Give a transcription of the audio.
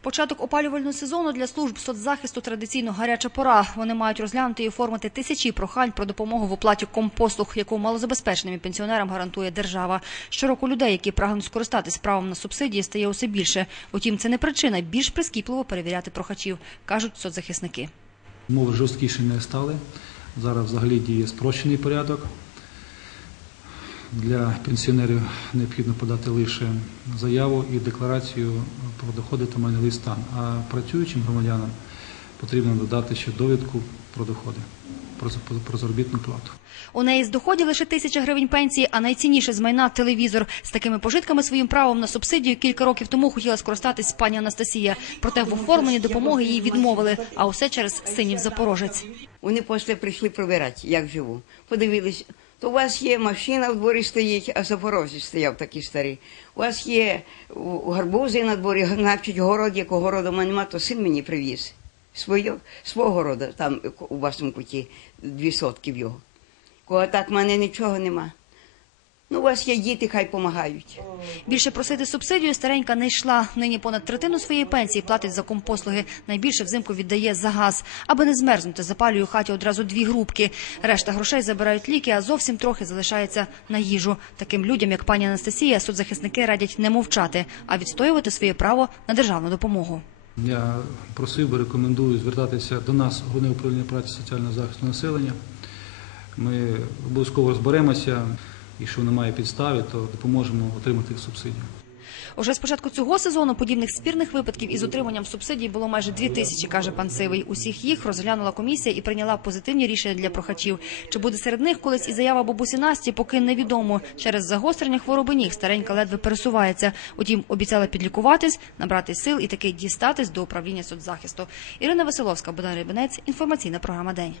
Початок опалювального сезону для служб соцзахисту традиційно гаряча пора. Вони мають розглянути і оформити тисячі прохань про допомогу в оплаті компослуг, яку малозабезпеченим пенсіонерам гарантує держава. Щороку людей, які прагнуть скористатись правом на субсидії, стає усе більше. Утім, це не причина більш прискіпливо перевіряти прохачів, кажуть соцзахисники. Умови жорсткіші не стали. Зараз взагалі діє спрощений порядок. Для пенсіонерів необхідно подати лише заяву і декларацію про доходи та майновий стан. А працюючим громадянам потрібно додати ще довідку про доходи, про, заробітну плату. У неї з доходів лише тисяча гривень пенсії, а найцінніше з майна телевізор. З такими пожитками своїм правом на субсидію кілька років тому хотіла скористатись пані Анастасія. Проте в оформленні допомоги їй відмовили, а усе через синів запорожець. Вони після прийшли провіряти, як живу. Подивились, то у вас є машина в дворі стоїть, а Запорожець стояв такий старий. У вас є гарбузи на дворі, навчить город, якого городу мене нема, то син мені привіз. Своє, свого роду, там у вашому куті, дві сотки в його. Кого так в мене нічого нема. Ну, у вас є діти, хай допомагають. Більше просити субсидію старенька не йшла. Нині понад третину своєї пенсії платить за компослуги. Найбільше взимку віддає за газ. Аби не змерзнути, запалює у хаті одразу дві грубки. Решта грошей забирають ліки, а зовсім трохи залишається на їжу. Таким людям, як пані Анастасія, соцзахисники радять не мовчати, а відстоювати своє право на державну допомогу. Я просив би, рекомендую звертатися до нас, головне управління праці соціального захисту населення. Ми обов'язково розберемося, якщо немає підстави, то допоможемо отримати субсидію. Уже з початку цього сезону подібних спірних випадків із отриманням субсидій було майже дві тисячі, каже пан Сивий. Усіх їх розглянула комісія і прийняла позитивні рішення для прохачів. Чи буде серед них колись і заява бабусі Насті, поки невідомо. Через загострення хвороби ніг старенька ледве пересувається. Утім, обіцяла підлікуватись, набрати сил і таки дістатись до управління соцзахисту. Ірина Василовська, Богдан Рибинець, інформаційна програма День.